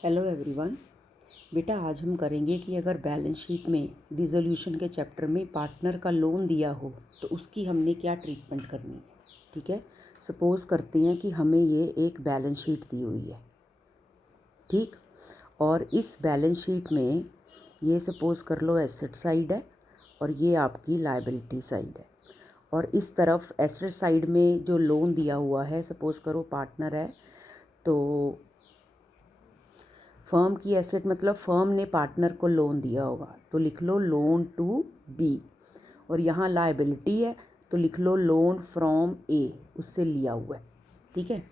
Hello everyone. बेटा आज हम करेंगे कि अगर बैलेंस शीट में डिसोल्यूशन के चैप्टर में पार्टनर का लोन दिया हो तो उसकी हमने क्या ट्रीटमेंट करनी है। ठीक है, सपोज़ करते हैं कि हमें ये एक बैलेंस शीट दी हुई है। ठीक, और इस बैलेंस शीट में ये सपोज़ कर लो एसेट साइड है और ये आपकी लायबिलिटी साइड है। और इस तरफ एसेट साइड में जो लोन दिया हुआ है, सपोज़ करो पार्टनर है तो फर्म की एसेट मतलब फर्म ने पार्टनर को लोन दिया होगा तो लिख लो लोन टू बी। और यहाँ लायबिलिटी है तो लिख लो लोन फ्रॉम ए, उससे लिया हुआ है। ठीक है,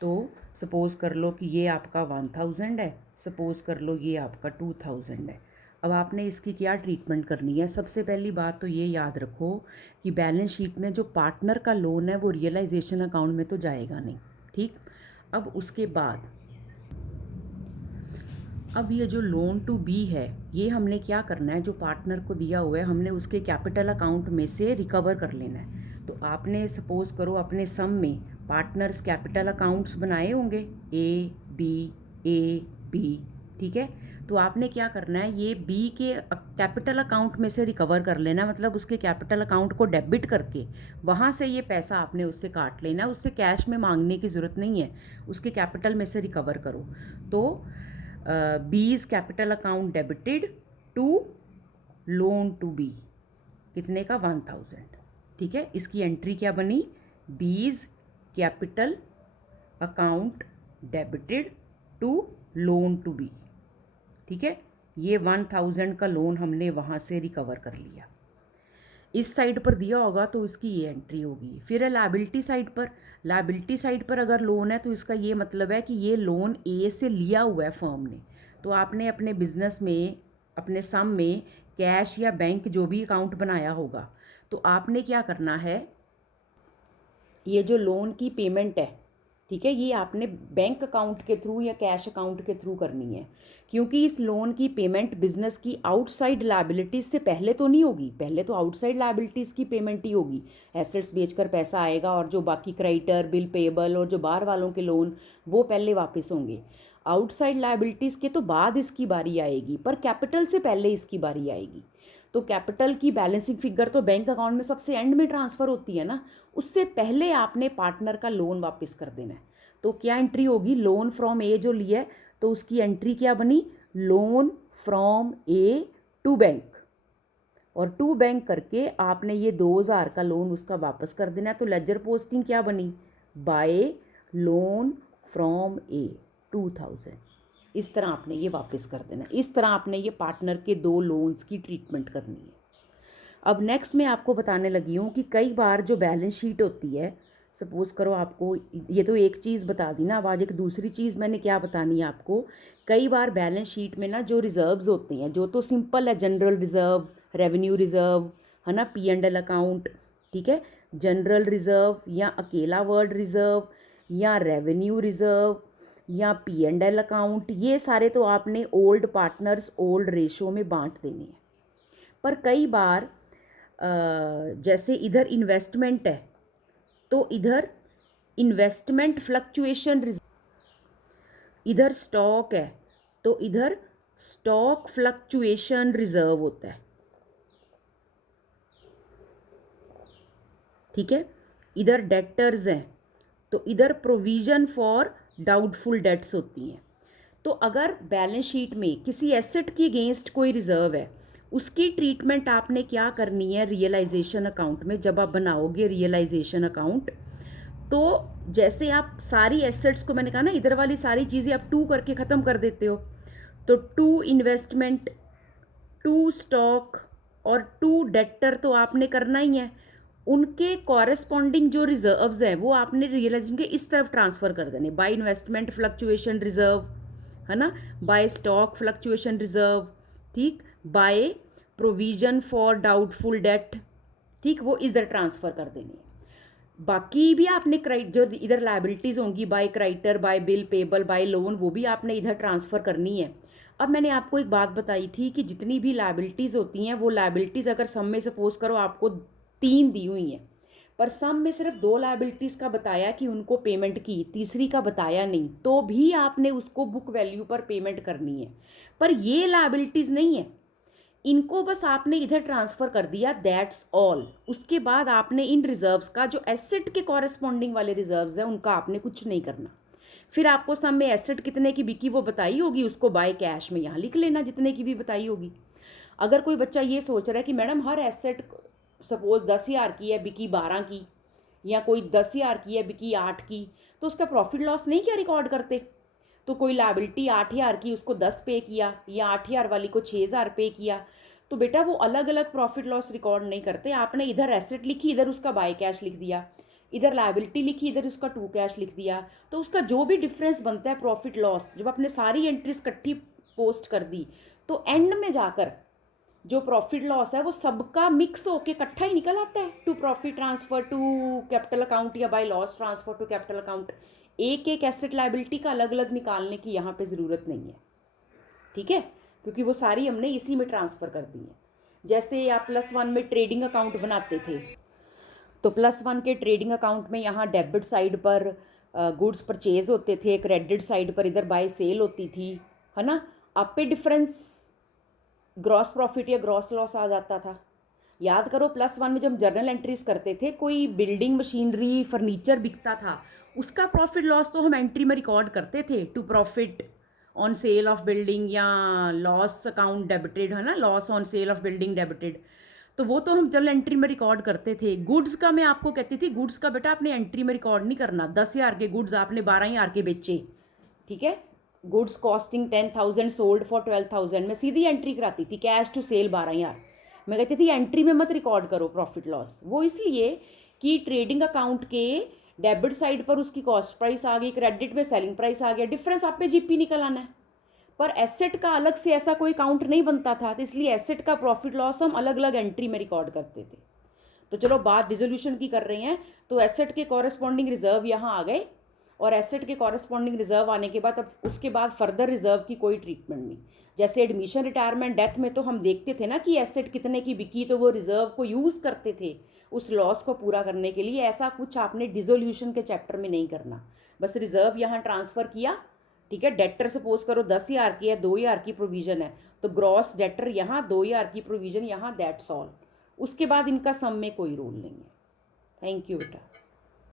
तो सपोज़ कर लो कि ये आपका 1000 है, सपोज़ कर लो ये आपका 2000 है। अब आपने इसकी क्या ट्रीटमेंट करनी है। सबसे पहली बात तो ये याद रखो कि बैलेंस शीट में जो पार्टनर का लोन है वो रियलाइजेशन अकाउंट में तो जाएगा नहीं। ठीक, अब उसके बाद अब ये जो लोन टू बी है ये हमने क्या करना है, जो पार्टनर को दिया हुआ है हमने उसके कैपिटल अकाउंट में से रिकवर कर लेना है। तो आपने सपोज़ करो अपने सम में पार्टनर्स कैपिटल अकाउंट्स बनाए होंगे ए बी। ठीक है, तो आपने क्या करना है, ये बी के कैपिटल अकाउंट में से रिकवर कर लेना, मतलब उसके कैपिटल अकाउंट को डेबिट करके वहाँ से ये पैसा आपने उससे काट लेना। उससे कैश में मांगने की ज़रूरत नहीं है, उसके कैपिटल में से रिकवर करो। तो B's capital account debited to loan to B, कितने का 1000। ठीक है, इसकी एंट्री क्या बनी, B's capital account debited to loan to B. ठीक है, ये 1000 का लोन हमने वहाँ से रिकवर कर लिया। इस साइड पर दिया होगा तो इसकी ये एंट्री होगी। फिर है लायबिलिटी साइड पर। लायबिलिटी साइड पर अगर लोन है तो इसका ये मतलब है कि ये लोन ए से लिया हुआ है फर्म ने। तो आपने अपने बिजनेस में अपने सम में कैश या बैंक जो भी अकाउंट बनाया होगा तो आपने क्या करना है, ये जो लोन की पेमेंट है, ठीक है, ये आपने बैंक अकाउंट के थ्रू या कैश अकाउंट के थ्रू करनी है। क्योंकि इस लोन की पेमेंट बिजनेस की आउटसाइड लायबिलिटीज से पहले तो नहीं होगी, पहले तो आउटसाइड लायबिलिटीज की पेमेंट ही होगी। एसेट्स बेचकर पैसा आएगा और जो बाकी क्रेडिटर बिल पेबल और जो बाहर वालों के लोन वो पहले वापस होंगे। आउटसाइड लायबिलिटीज के तो बाद इसकी बारी आएगी, पर कैपिटल से पहले इसकी बारी आएगी। तो कैपिटल की बैलेंसिंग फिगर तो बैंक अकाउंट में सबसे एंड में ट्रांसफ़र होती है ना, उससे पहले आपने पार्टनर का लोन वापस कर देना है। तो क्या एंट्री होगी, लोन फ्रॉम ए जो लिया है तो उसकी एंट्री क्या बनी, loan from A to bank, और टू बैंक करके आपने ये 2000 का लोन उसका वापस कर देना है। तो लेजर पोस्टिंग क्या बनी, बाय लोन फ्रॉम ए 2000। इस तरह आपने ये वापस कर देना। इस तरह आपने ये पार्टनर के दो लोन्स की ट्रीटमेंट करनी है। अब नेक्स्ट मैं आपको बताने लगी हूँ कि कई बार जो बैलेंस शीट होती है, सपोज़ करो आपको ये तो एक चीज़ बता दी ना, अब आज एक दूसरी चीज़ मैंने क्या बतानी है आपको। कई बार बैलेंस शीट में ना जो रिजर्व्स होते हैं, जो तो सिंपल है, जनरल रिज़र्व, रेवेन्यू रिज़र्व, है ना, पी एंड एल अकाउंट। ठीक है, जनरल रिज़र्व या अकेला वर्ड रिज़र्व या रेवेन्यू रिज़र्व या पी एंड एल अकाउंट, ये सारे तो आपने ओल्ड पार्टनर्स ओल्ड रेशो में बांट देने हैं। पर कई बार जैसे इधर इन्वेस्टमेंट है तो इधर इन्वेस्टमेंट फ्लक्चुएशन, इधर स्टॉक है तो इधर स्टॉक फ्लक्चुएशन रिजर्व होता है। ठीक है, इधर डेटर्स हैं तो इधर प्रोविजन फॉर डाउटफुल डेट्स होती हैं। तो अगर बैलेंस शीट में किसी एसेट के अगेंस्ट कोई रिजर्व है, उसकी ट्रीटमेंट आपने क्या करनी है, रियलाइजेशन अकाउंट में जब आप बनाओगे रियलाइजेशन अकाउंट, तो जैसे आप सारी एसेट्स को, मैंने कहा ना इधर वाली सारी चीज़ें आप टू करके ख़त्म कर देते हो, तो टू इन्वेस्टमेंट, टू स्टॉक और टू डेटर तो आपने करना ही है। उनके कॉरेस्पॉन्डिंग जो रिजर्व्स हैं वो आपने रियलाइजेशन के इस तरफ ट्रांसफ़र कर देने, बाय इन्वेस्टमेंट फ्लक्चुएशन रिजर्व, है ना, बाय स्टॉक फ्लक्चुएशन रिजर्व, ठीक, by provision for doubtful debt, ठीक, वो इधर ट्रांसफ़र कर देनी है। बाकी भी आपने जो इधर लायबिलिटीज़ होंगी, by creditor, by bill payable, by loan, वो भी आपने इधर ट्रांसफ़र करनी है। अब मैंने आपको एक बात बताई थी कि जितनी भी लायबिलिटीज़ होती हैं वो लायबिलिटीज़ अगर सम में सपोज करो आपको 3 दी हुई हैं, पर सम में सिर्फ 2 लायबिलिटीज़ का बताया कि उनको पेमेंट की, तीसरी का बताया नहीं, तो भी आपने उसको बुक वैल्यू पर पेमेंट करनी है। पर ये लायबिलिटीज़ नहीं है, इनको बस आपने इधर ट्रांसफ़र कर दिया, दैट्स ऑल। उसके बाद आपने इन रिजर्व्स का, जो एसेट के कॉरेस्पॉन्डिंग वाले रिजर्व्स हैं, उनका आपने कुछ नहीं करना। फिर आपको सम में एसेट कितने की बिकी वो बताई होगी, उसको बाय कैश में यहाँ लिख लेना जितने की भी बताई होगी। अगर कोई बच्चा ये सोच रहा है कि मैडम हर एसेट सपोज 10,000 की है बिकी 12 की, या कोई 10,000 की है बिकी 8 की, तो उसका प्रॉफिट लॉस नहीं क्या रिकॉर्ड करते? तो कोई लायबिलिटी 8,000 की, उसको 10 पे किया, या 8,000 वाली को 6,000 पे किया, तो बेटा वो अलग अलग प्रॉफिट लॉस रिकॉर्ड नहीं करते। आपने इधर एसेट लिखी, इधर उसका बाय कैश लिख दिया, इधर लायबिलिटी लिखी, इधर उसका टू कैश लिख दिया, तो उसका जो भी डिफरेंस बनता है प्रॉफिट लॉस, जब आपने सारी एंट्रीज इकट्ठी पोस्ट कर दी, तो एंड में जाकर जो प्रॉफिट लॉस है वो सबका मिक्स होके इकट्ठा ही निकल आता है, to profit transfer to capital account या by loss transfer to capital account. एक एक एसेट लायबिलिटी का अलग अलग निकालने की यहाँ पे ज़रूरत नहीं है, ठीक है, क्योंकि वो सारी हमने इसी में ट्रांसफ़र कर दी है। जैसे आप +1 में ट्रेडिंग अकाउंट बनाते थे, तो +1 के ट्रेडिंग अकाउंट में यहाँ डेबिट साइड पर गुड्स परचेज होते थे, क्रेडिट साइड पर इधर बाय सेल होती थी, है ना। आप पे डिफरेंस ग्रॉस प्रॉफिट या ग्रॉस लॉस आ जाता था। याद करो +1 में जब हम जर्नल एंट्रीज करते थे, कोई बिल्डिंग मशीनरी फर्नीचर बिकता था, उसका प्रॉफिट लॉस तो हम एंट्री में रिकॉर्ड करते थे, to profit on sale of building या लॉस अकाउंट डेबिटेड, है ना, loss on sale of building debited, तो वो तो हम जर्नल एंट्री में रिकॉर्ड करते थे। गुड्स का मैं आपको कहती थी, गुड्स का बेटा आपने एंट्री में रिकॉर्ड नहीं करना। 10,000 के गुड्स आपने 12,000 के बेचे, ठीक है, गुड्स कॉस्टिंग 10,000 सोल्ड फॉर 12,000, मैं सीधी एंट्री कराती थी, कैश टू सेल 12,000। मैं कहती थी एंट्री में मत रिकॉर्ड करो प्रॉफिट लॉस, वो इसलिए कि ट्रेडिंग अकाउंट के डेबिट साइड पर उसकी कॉस्ट प्राइस आ गई, क्रेडिट में सेलिंग प्राइस आ गया, डिफरेंस आप पे जीपी निकल आना है। पर एसेट का अलग से ऐसा कोई काउंट नहीं बनता था, तो इसलिए एसेट का प्रॉफिट लॉस हम अलग अलग एंट्री में रिकॉर्ड करते थे। तो चलो बात डिसोल्यूशन की कर रहे हैं, तो एसेट के कॉरेस्पॉन्डिंग रिजर्व यहाँ आ गए, और एसेट के कॉरेस्पॉन्डिंग रिजर्व आने के बाद अब उसके बाद फर्दर रिजर्व की कोई ट्रीटमेंट नहीं। जैसे एडमिशन, रिटायरमेंट, डेथ में तो हम देखते थे ना कि एसेट कितने की बिकी, तो वो रिजर्व को यूज़ करते थे उस लॉस को पूरा करने के लिए। ऐसा कुछ आपने डिसोल्यूशन के चैप्टर में नहीं करना, बस रिजर्व यहाँ ट्रांसफ़र किया, ठीक है। डेटर सपोज करो 10,000 की है, 2,000 की प्रोविजन है, तो ग्रॉस डेटर यहाँ, 2,000 की प्रोविजन यहाँ, दैट्स ऑल। उसके बाद इनका सम में कोई रोल नहीं है। थैंक यू बेटा।